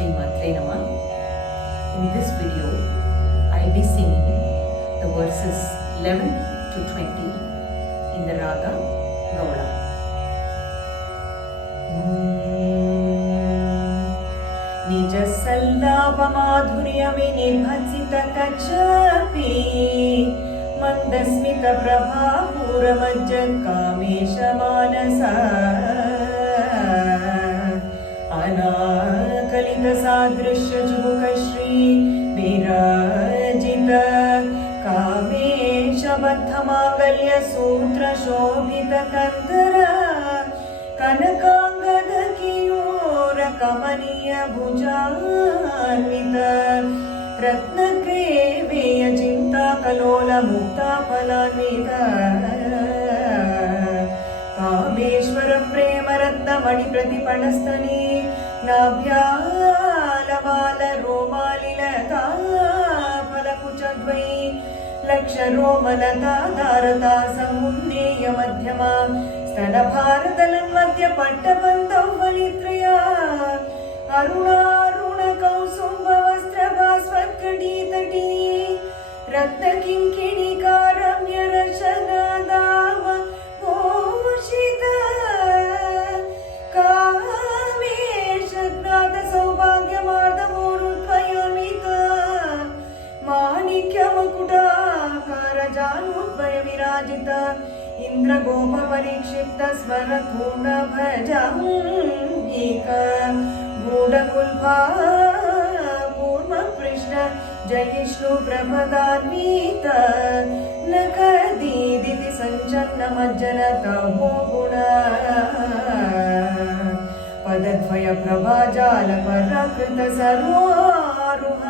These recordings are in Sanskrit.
Shri Matre Namah. In this video, I'll be singing the verses 11 to 20 in the Raga Gauda. निज सल्लाप माधुर्यमि निर्भसित कच्छपि मंदस्मित प्रभा पूरमज्जत् कामेश मानस अनाकलित सादृश्य जुमुख श्री विराजित कामेश बद्ध मांगल्य सूत्र शोभित कंदर कनकांगद कियोर कमनीय भुजान्वित रत्नग्रेवेय चिंता कलोल मुक्ता फलान्वित कामेश्वर प्रेम रत्नमणि प्रतिपणस्तने नाभ्यालवाल रोमालिलता फलकुचद्वै लक्ष रोमलता दारता समुन्नेय मध्यमा स्तनभारतलन्मध्य पट्टबन्धौ फलित्रया अरुणारुण कौसुम्ब वस्त्रभास्वत्कटीतटी रत्नकिङ्किणिकारम्य रशनादाम भूषित कामेश ज्ञात सौभाग्यमार्दमोरुद्वयमित माणिक्यमकुटाकार जानुद्वय विराजित इंद्रगोप परिक्षिप्त स्वर पूर्ण भजांगिक गूढकुल्भा कूर्म कृष्ण जयिष्णु प्रभदान्वित नकदीदिति संचन्न मज्जन तमो गुण पदद्वय प्रभाजाल पराकृत सर्वारुह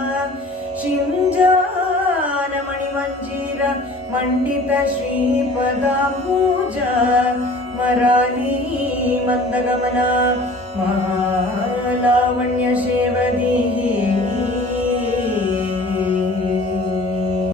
शिंजान मणिमंजीर मंडित श्रीपदांबुज मराली मंदगमन महा